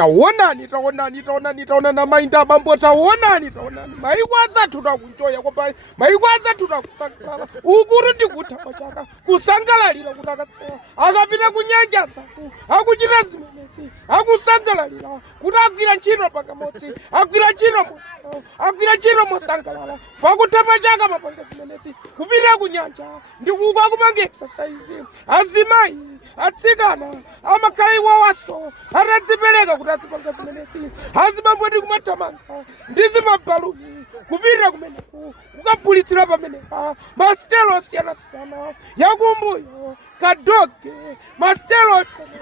taonani taonani mainda bambo taonani maikwaza tunakunjoya kwapali maikwaza tunakusangala ukuru ndikutama chaka kusangalalira kuti akapita kunyanja zaku akuchita zimenezi akusangalalira kuti agwira ntchito pakamodzi agwira ntchito mosangalala pakutama chaka mapanga zimenezi kupita kunyanja ndikuka kupanga exercise azimayi atsikana amakhala iwawaso atadzipereka kuti azipanga zimenezi azibambo ndi kumatamanga ndi zimabaluni kupita kumeneku kukapulitsira pamenepa masitelo osiyana-siyana yakumbuyo kadoge masitelo osiyana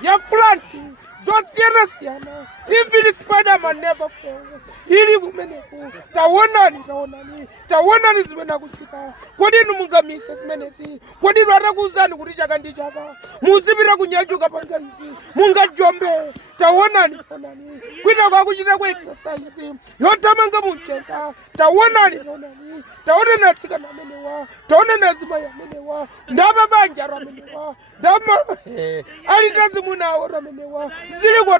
ya flanti zosiyana-siyana even Spiderman never fall ili kumeneku taonani zimene akuchita kodi inu mungamise zimenezi kodi inu atakuwuzani kuti chaka ndi chaka muzipita kunyanja ukapanga izi mungajombe taonani kwina kwakuchita kwa exercise yotamanga mumchenga taonani atsikana amenewa taonani azimayi amenewa ndamabanja amenewa alitazi munawo amenewa ziliko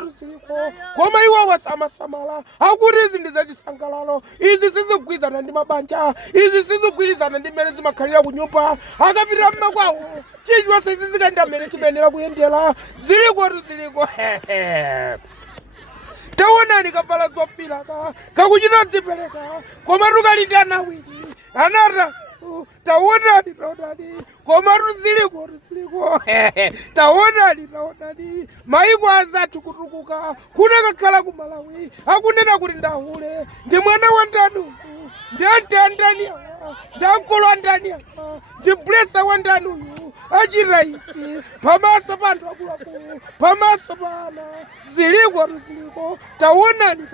koma iwo wasamasamala akuti izi ndi zachisangalalo izi sizigwirizana ndi mabanja izi sizigwirizana ndi mmene zimakhalira kunyumba akapita mmakwawo chilichonse izi zikayenda mmene chimayenera kuyendera ziliko taonani kavala zofira kakuchita dzipereka koma tukalindi anawiri anata taonani koma ziliko taonani maiko azathu kutukuka kunakakhala ku Malawi akunena kuti ndahule ndi mwana wa ndani ndi antandani awa ndi ankolo andani awa ndi blesa wa ndani uyu achiraisi pamaso pa anthu akuluakulu pamaso pa ana ziliko taonani